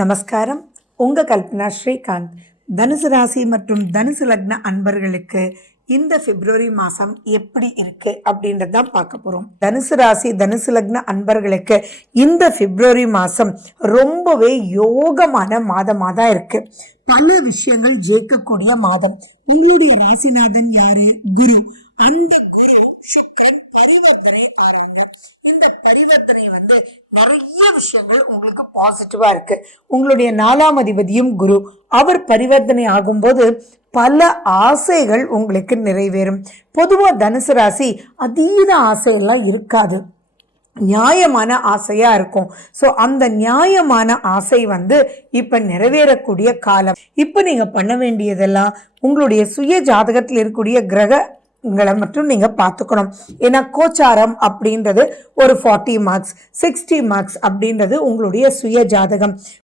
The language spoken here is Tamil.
நமஸ்காரம். உங்க கல்பனா ஸ்ரீகாந்த். தனுசு ராசி மற்றும் தனுசு லக்ன அன்பர்களுக்கு இந்த பிப்ரவரி மாதம் எப்படி இருக்கு அப்படின்றது தான் பார்க்க போகிறோம். தனுசு ராசி தனுசு லக்ன அன்பர்களுக்கு இந்த பிப்ரவரி மாதம் ரொம்பவே யோகமான மாதமாக தான் இருக்கு. பல விஷயங்கள் ஜெயிக்கக்கூடிய மாதம். உங்களுடைய ராசிநாதன் யாரு? குரு. அந்த குரு சுக்கிரன் பரிவர்த்தனை ஆறாங்க. இந்த பரிவர்த்தனை நிறைய விஷயங்கள் உங்களுக்கு பாசிட்டிவா இருக்கு. உங்களுடைய 4ஆம் அதிபதியும் குரு, அவர் பரிவர்த்தனை ஆகும்போது பல ஆசைகள் உங்களுக்கு நிறைவேறும். பொதுவா தனுசு ராசி அதீத ஆசையெல்லாம் இருக்காது, நியாயமான ஆசையா இருக்கும். ஸோ அந்த நியாயமான ஆசை இப்ப நிறைவேறக்கூடிய காலம். இப்ப நீங்க பண்ண வேண்டியதெல்லாம் உங்களுடைய சுய ஜாதகத்தில் இருக்கக்கூடிய கிரகங்களை மட்டும் நீங்க பார்த்துக்கணும். ஏன்னா கோச்சாரம் அப்படின்றது ஒரு 40 மார்க்ஸ் 60 மார்க்ஸ் அப்படின்றது உங்களுடைய சுய ஜாதகம்.